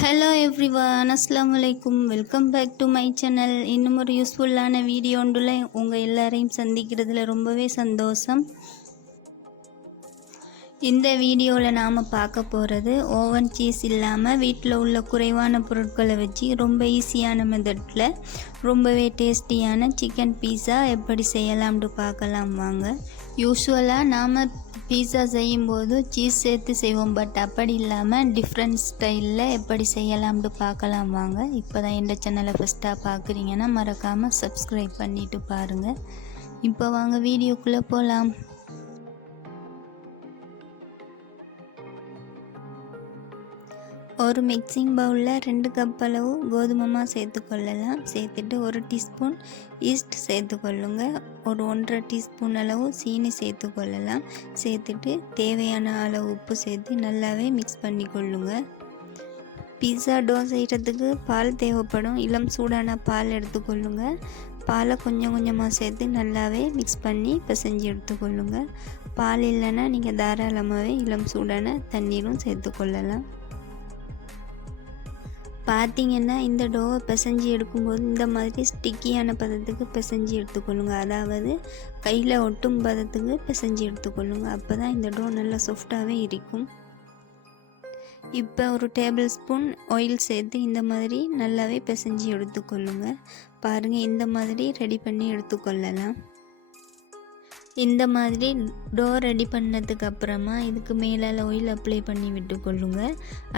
Hello everyone, அஸ்ஸலாமு அலைக்கும். Welcome back to my channel. இன்னும் ஒரு யூஸ்ஃபுல்லான வீடியோ ஒன்றில் உங்கள் எல்லாரையும் சந்திக்கிறதுல ரொம்பவே சந்தோஷம். இந்த வீடியோவில் நாம் பார்க்க போகிறது ஓவன் சீஸ் இல்லாமல் வீட்டில் உள்ள குறைவான பொருட்களை வச்சு ரொம்ப ஈஸியான மெத்தடில் ரொம்பவே டேஸ்டியான சிக்கன் பீஸா எப்படி செய்யலாம்னு பார்க்கலாம் வாங்க. யூஸ்வலாக நாம் பீஸா செய்யும்போது சீஸ் சேர்த்து செய்வோம், பட் அப்படி இல்லாமல் டிஃப்ரெண்ட் ஸ்டைலில் எப்படி செய்யலாம்னு பார்க்கலாம் வாங்க. இப்போ தான் இந்த சேனலை ஃபஸ்ட்டாக பார்க்குறீங்கன்னா மறக்காமல் சப்ஸ்கிரைப் பண்ணிவிட்டு பாருங்கள். இப்போ வாங்க வீடியோக்குள்ளே போகலாம். ஒரு மிக்சிங் பவுலில் 2 கப் அளவு கோதுமை மாவு சேர்த்துக்கொள்ளலாம். சேர்த்துட்டு 1 டீஸ்பூன் ஈஸ்ட் சேர்த்துக்கொள்ளுங்க. ஒரு 1.5 டீஸ்பூன் அளவு சீனி சேர்த்துக்கொள்ளலாம். சேர்த்துட்டு தேவையான அளவு உப்பு சேர்த்து நல்லாவே மிக்ஸ் பண்ணி கொள்ளுங்க. பீஸா டோ செய்கிறதுக்கு பால் தேவைப்படும். இளம் சூடான பால் எடுத்துக்கொள்ளுங்க. பாலை கொஞ்சம் கொஞ்சமாக சேர்த்து நல்லாவே மிக்ஸ் பண்ணி பிசைஞ்சு எடுத்துக்கொள்ளுங்க. பால் இல்லைன்னா நீங்கள் தாராளமாகவே இளம் சூடான தண்ணீரும் சேர்த்துக்கொள்ளலாம். பார்த்திங்கன்னா இந்த டோவை பிசைஞ்சு எடுக்கும்போது இந்த மாதிரி ஸ்டிக்கியான பதத்துக்கு பிசைஞ்சு எடுத்துக்கொள்ளுங்க. அதாவது கையில் ஒட்டும் பதத்துக்கு பிசைஞ்சு எடுத்துக்கொள்ளுங்க. அப்போ தான் இந்த டோ நல்லா சாஃப்டாகவே இருக்கும். இப்போ ஒரு டேபிள் ஸ்பூன் ஆயில் சேர்த்து இந்த மாதிரி நல்லாவே பிசைஞ்சு எடுத்துக்கொள்ளுங்க. பாருங்கள், இந்த மாதிரி ரெடி பண்ணி எடுத்துக்கொள்ளலாம். இந்த மாதிரி டோ ரெடி பண்ணதுக்கு அப்புறமா இதுக்கு மேலால் ஆயில் அப்ளை பண்ணி விட்டுக்கொள்ளுங்க.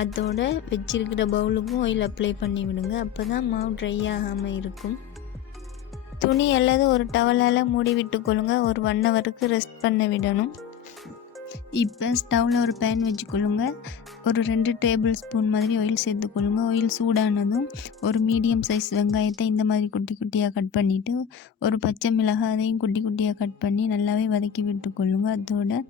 அதோட வச்சிருக்கிற பவுலுக்கும் ஆயில் அப்ளை பண்ணி விடுங்க. அப்போ தான் மாவு ட்ரை ஆகாமல் இருக்கும். துணி அல்லது ஒரு டவலால் மூடி விட்டுக்கொள்ளுங்க. ஒரு 1 ஹவருக்கு ரெஸ்ட் பண்ண விடணும். இப்போ ஸ்டவ்வில் ஒரு பேன் வச்சுக்கொள்ளுங்க. ஒரு 2 டேபிள் ஸ்பூன் மாதிரி ஆயில் சேர்த்துக்கொள்ளுங்க. ஆயில் சூடானதும் ஒரு மீடியம் சைஸ் வெங்காயத்தை இந்த மாதிரி குட்டி குட்டியாக கட் பண்ணிவிட்டு ஒரு பச்சை மிளகாய் அதையும் குட்டி குட்டியாக கட் பண்ணி நல்லாவே வதக்கி விட்டுக்கொள்ளுங்க. அதோட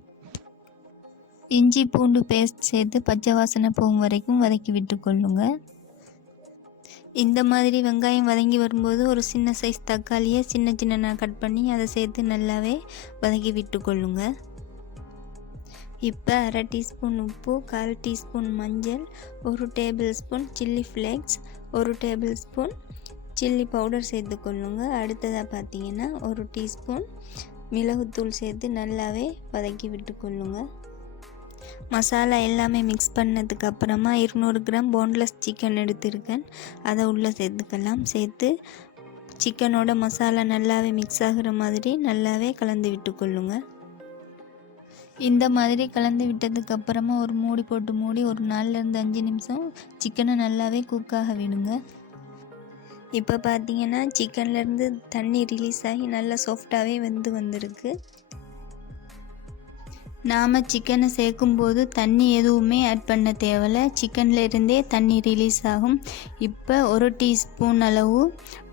இஞ்சி பூண்டு பேஸ்ட் சேர்த்து பச்சை வாசனை போகும் வரைக்கும் வதக்கி விட்டுக்கொள்ளுங்க. இந்த மாதிரி வெங்காயம் வதங்கி வரும்போது ஒரு சின்ன சைஸ் தக்காளியை சின்ன சின்ன கட் பண்ணி அதை சேர்த்து நல்லாவே வதக்கி விட்டுக்கொள்ளுங்க. இப்போ 1/2 டீஸ்பூன் உப்பு, 1/4 டீஸ்பூன் மஞ்சள், 1 table spoon chilli flakes, 1 table spoon chilli powder சேர்த்துக்கொள்ளுங்க. அடுத்ததாக பார்த்தீங்கன்னா 1 டீஸ்பூன் மிளகுத்தூள் சேர்த்து நல்லாவே வதக்கி விட்டுக்கொள்ளுங்க. மசாலா எல்லாமே மிக்ஸ் பண்ணதுக்கு அப்புறமா 200 கிராம் போன்லெஸ் சிக்கன் எடுத்திருக்கேன், அதை உள்ளே சேர்த்துக்கலாம். சேர்த்து சிக்கனோட மசாலா நல்லாவே மிக்ஸ் ஆகிற மாதிரி நல்லாவே கலந்து விட்டுக்கொள்ளுங்க. இந்த மாதிரி கலந்து விட்டதுக்கு அப்புறமா ஒரு மூடி போட்டு மூடி ஒரு 4-5 நிமிஷம் சிக்கனை நல்லாவே குக்காக விடுங்க. இப்போ பார்த்தீங்கன்னா சிக்கன்லேருந்து தண்ணி ரிலீஸ் ஆகி நல்லா சாஃப்டாகவே வந்திருக்கு. நாம் சிக்கனை சேர்க்கும்போது தண்ணி எதுவுமே ஆட் பண்ண தேவையில்லை, சிக்கனில் இருந்தே தண்ணி ரிலீஸ் ஆகும். இப்போ 1 டீஸ்பூன் அளவு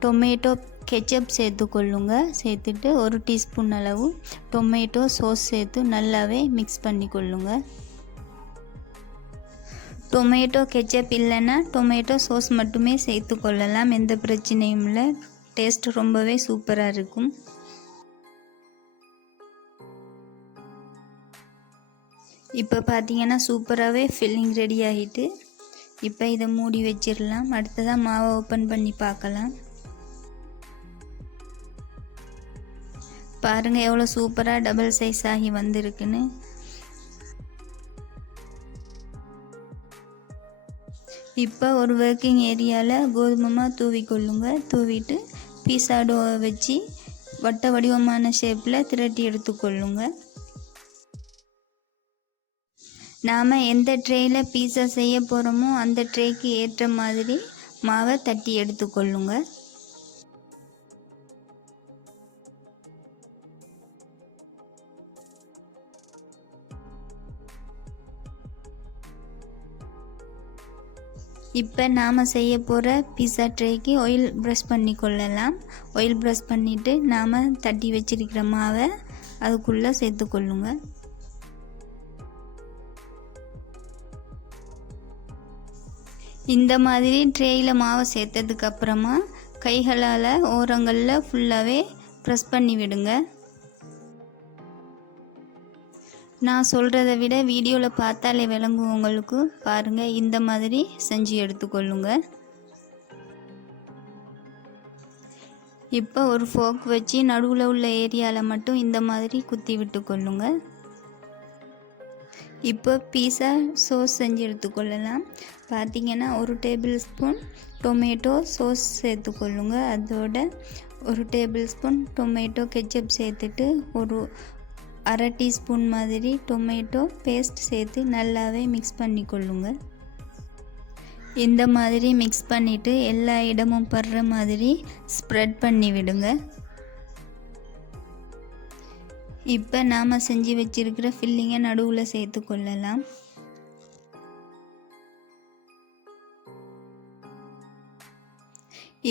டொமேட்டோ கெச்சப் சேர்த்துக்கொள்ளுங்க. சேர்த்துட்டு 1 டீஸ்பூன் அளவு டொமேட்டோ சாஸ் சேர்த்து நல்லாவே மிக்ஸ் பண்ணி கொள்ளுங்க. டொமேட்டோ கெச்சப் இல்லைன்னா டொமேட்டோ சாஸ் மட்டுமே சேர்த்து கொள்ளலாம், எந்த பிரச்சனையும் இல்லை. டேஸ்ட் ரொம்பவே சூப்பராக இருக்கும். இப்போ பார்த்தீங்கன்னா சூப்பராகவே ஃபில்லிங் ரெடி ஆகிட்டு இப்போ இதை மூடி வச்சிடலாம். அடுத்ததாக மாவை ஓப்பன் பண்ணி பார்க்கலாம். பாருங்கள் எவ்வளோ சூப்பராக டபுள் சைஸ் ஆகி வந்திருக்குன்னு. இப்போ ஒரு ஒர்க்கிங் ஏரியாவில் கோதுமை தூவிக்கொள்ளுங்க. தூவிட்டு பீஸா டோவை வச்சு வட்ட வடிவமான ஷேப்பில் திரட்டி எடுத்துக்கொள்ளுங்க. நாம் எந்த ட்ரேயில் பீஸா செய்ய போகிறோமோ அந்த ட்ரேக்கு ஏற்ற மாதிரி மாவை தட்டி எடுத்துக்கொள்ளுங்க. இப்போ நாம் செய்ய போகிற பீஸா ட்ரேக்கு ஆயில் ப்ரஷ் பண்ணி கொள்ளலாம். ஆயில் ப்ரஷ் பண்ணிவிட்டு நாம் தட்டி வச்சிருக்கிற மாவை அதுக்குள்ளே சேர்த்துக்கொள்ளுங்க. இந்த மாதிரி ட்ரேயில் மாவை சேர்த்ததுக்கப்புறமா கைகளால் ஓரங்களில் ஃபுல்லாகவே ப்ரெஸ் பண்ணி விடுங்க. நான் சொல்கிறத விட வீடியோவில் பார்த்தாலே விளங்கும் உங்களுக்கு. பாருங்கள், இந்த மாதிரி செஞ்சு எடுத்துக்கொள்ளுங்க. இப்போ ஒரு ஃபோக் வச்சு நடுவில் உள்ள ஏரியாவில் மட்டும் இந்த மாதிரி குத்தி விட்டு கொள்ளுங்க. இப்போ பீஸா சோஸ் செஞ்சு எடுத்துக்கொள்ளலாம். பார்த்திங்கன்னா 1 டேபிள் ஸ்பூன் டொமேட்டோ சோஸ் சேர்த்துக்கொள்ளுங்க. அதோட 1 டேபிள் ஸ்பூன் டொமேட்டோ கெச்சப் சேர்த்துட்டு ஒரு 1/2 டீஸ்பூன் மாதிரி டொமேட்டோ பேஸ்ட் சேர்த்து நல்லாவே மிக்ஸ் பண்ணிக்கொள்ளுங்க. இந்த மாதிரி மிக்ஸ் பண்ணிவிட்டு எல்லா இடமும் படுற மாதிரி ஸ்ப்ரெட் பண்ணி விடுங்க. இப்போ நாம் செஞ்சு வச்சிருக்கிற ஃபில்லிங்கை நடுவில் சேர்த்து கொள்ளலாம்.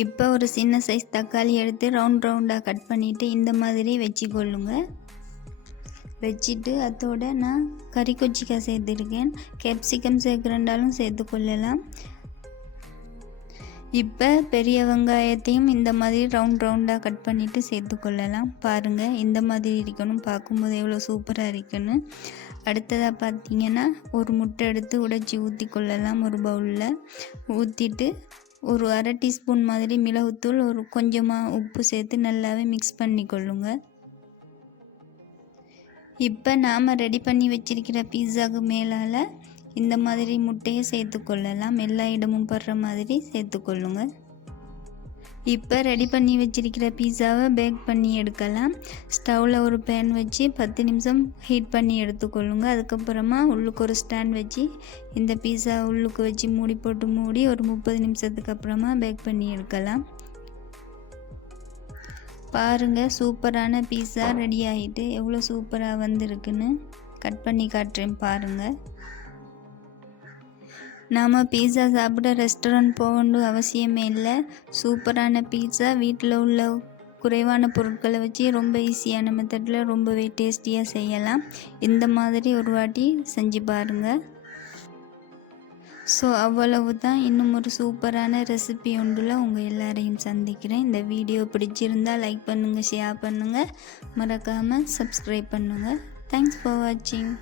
இப்போ ஒரு சின்ன சைஸ் தக்காளி எடுத்து ரவுண்டாக கட் பண்ணிவிட்டு இந்த மாதிரி வச்சுக்கொள்ளுங்க. வச்சுட்டு அதோட நான் கறி கொச்சிக்காய் சேர்த்துருக்கேன். கேப்சிகம் சேர்க்குறண்டாலும் சேர்த்துக்கொள்ளலாம். இப்போ பெரிய வெங்காயத்தையும் இந்த மாதிரி ரவுண்டாக கட் பண்ணிவிட்டு சேர்த்துக்கொள்ளலாம். பாருங்கள், இந்த மாதிரி இருக்கணும். பார்க்கும்போது எவ்வளோ சூப்பராக இருக்குன்னு. அடுத்ததாக பார்த்திங்கன்னா ஒரு முட்டை எடுத்து உடைச்சி ஊற்றி கொள்ளலாம். ஒரு பவுலில் ஊற்றிட்டு ஒரு 1/2 டீஸ்பூன் மாதிரி மிளகுத்தூள், ஒரு கொஞ்சமாக உப்பு சேர்த்து நல்லாவே மிக்ஸ் பண்ணி கொள்ளுங்க. இப்போ நாம் ரெடி பண்ணி வச்சிருக்கிற பீஸாவுக்கு மேலால் இந்த மாதிரி முட்டையை சேர்த்துக்கொள்ளலாம். எல்லா இடமும் படுற மாதிரி சேர்த்துக்கொள்ளுங்க. இப்போ ரெடி பண்ணி வச்சிருக்கிற பீஸாவை பேக் பண்ணி எடுக்கலாம். ஸ்டவ்வில் ஒரு பேன் வச்சு 10 நிமிஷம் ஹீட் பண்ணி எடுத்துக்கொள்ளுங்க. அதுக்கப்புறமா உள்ளுக்கு ஒரு ஸ்டாண்ட் வச்சு இந்த பீஸா உள்ளுக்கு வச்சு மூடி ஒரு 30 நிமிஷத்துக்கு அப்புறமா பேக் பண்ணி எடுக்கலாம். பாருங்கள், சூப்பரான பீஸா ரெடி ஆகிட்டு எவ்வளோ சூப்பராக வந்திருக்குன்னு கட் பண்ணி காட்டுறேன் பாருங்கள். நாம் பீஸா சாப்பிட ரெஸ்டாரண்ட் போகணும் அவசியமே இல்லை. சூப்பரான பீஸா வீட்டில் உள்ள குறைவான பொருட்களை வச்சு ரொம்ப ஈஸியான மெத்தடில் ரொம்பவே டேஸ்டியாக செய்யலாம். இந்த மாதிரி ஒரு வாட்டி செஞ்சு பாருங்கள். ஸோ அவ்வளவு தான். இன்னும் ஒரு சூப்பரான ரெசிபி ஒன்றில் உங்கள் எல்லாரையும் சந்திக்கிறேன். இந்த வீடியோ பிடிச்சிருந்தால் லைக் பண்ணுங்கள், ஷேர் பண்ணுங்கள், மறக்காமல் சப்ஸ்கிரைப் பண்ணுங்கள். தேங்க்ஸ் ஃபார் வாட்சிங்.